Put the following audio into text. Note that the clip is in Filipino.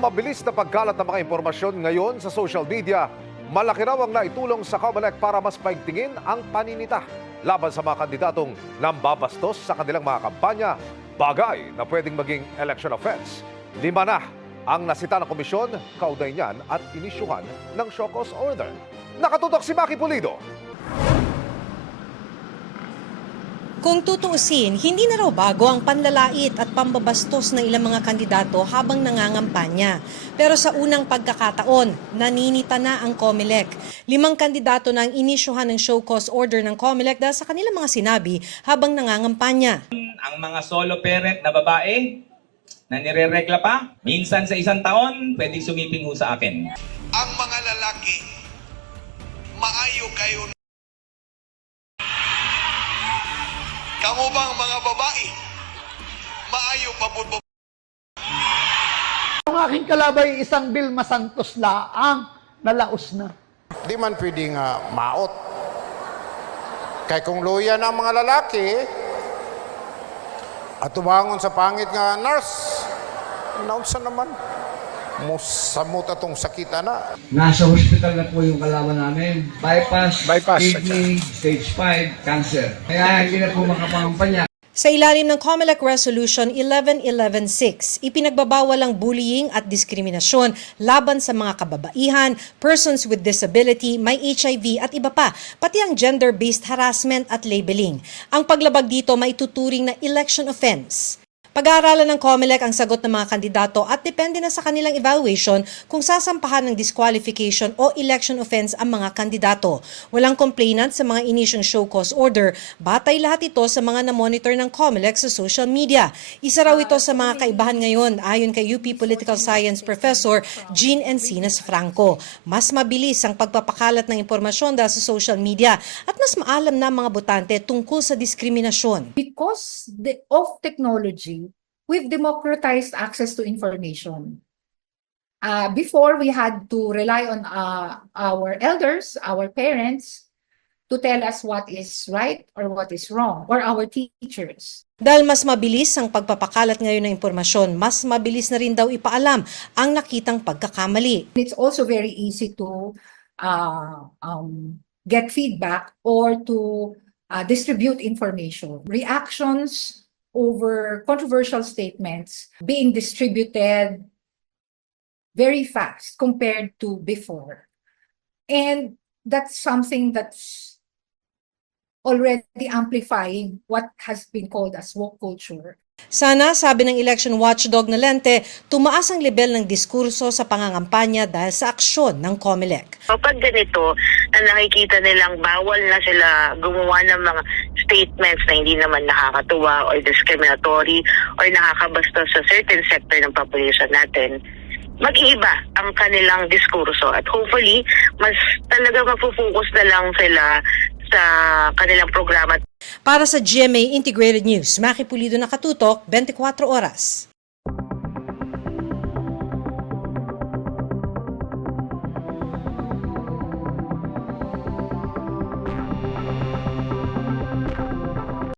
mabilis na pagkalat ng mga impormasyon ngayon sa social media, malaki raw ang naitulong sa COMELEC para mas paigtingin ang paninita laban sa mga kandidatong nambabastos sa kanilang mga kampanya, bagay na pwedeng maging election offense. Lima na ang nasita ng komisyon, kaugnay niyan at inisyuhan ng show cause order. Nakatutok si Maki Pulido. Kung tutuusin, hindi na raw bago ang panlalait at pambabastos ng ilang mga kandidato habang nangangampanya. Pero sa unang pagkakataon, naninita na ang COMELEC. Limang kandidato na ang inisyuhan ng show cause order ng COMELEC dahil sa kanilang mga sinabi habang nangangampanya. ang mga solo parent na babae na nireregla pa, minsan sa isang taon, pwedeng sumiping ho sa akin. ang mga lalaki bang mga babae maayo pa po Ang aking kalabay, isang Vilma Santos laang, nalaos na. Di man pwedeng ah, maot. Kay kung luya na ang mga lalaki, at tumangon sa pangit nga nurse, naunsa naman. Musamot atong sakita na. Nasa hospital na po yung kalaban namin. Bypass, Bypass, kidney, stage 5, cancer. Kaya hindi na po makapangampanya. Sa ilalim ng COMELEC Resolution 11116, ipinagbabawal ang bullying at diskriminasyon laban sa mga kababaihan, persons with disability, may HIV at iba pa, pati ang gender-based harassment at labeling. Ang paglabag dito maituturing na election offense. Pag-aaralan ng COMELEC ang sagot ng mga kandidato at depende na sa kanilang evaluation kung sasampahan ng disqualification o election offense ang mga kandidato. Walang complainant sa mga inisyong show cause order. Batay lahat ito sa mga na-monitor ng COMELEC sa social media. Isa raw ito sa mga kaibahan ngayon ayon kay UP Political Science Professor Jean Encinas Franco. Mas mabilis ang pagpapakalat ng impormasyon dahil sa social media at mas maalam na ang mga botante tungkol sa diskriminasyon. because the, of technology, we've democratized access to information. Uh, before, we had to rely on uh, our elders, our parents, to tell us what is right or what is wrong, or our teachers. Dahil mas mabilis ang pagpapakalat ngayon ng impormasyon, mas mabilis na rin daw ipaalam ang nakitang pagkakamali. It's also very easy to uh, um, get feedback or to uh, distribute information. Reactions over controversial statements being distributed very fast compared to before. And that's something that's already amplifying what has been called as woke culture. Sana, sabi ng election watchdog na Lente, tumaas ang level ng diskurso sa pangangampanya dahil sa aksyon ng COMELEC. Kapag ganito, na nakikita nilang bawal na sila gumawa ng mga statements na hindi naman nakakatuwa or discriminatory or nakakabastos sa certain sector ng population natin, mag-iiba ang kanilang diskurso at hopefully mas talaga magfo-focus na lang sila sa kanilang programa Para sa GMA Integrated News, Maki Pulido Nakatutok, 24 Oras.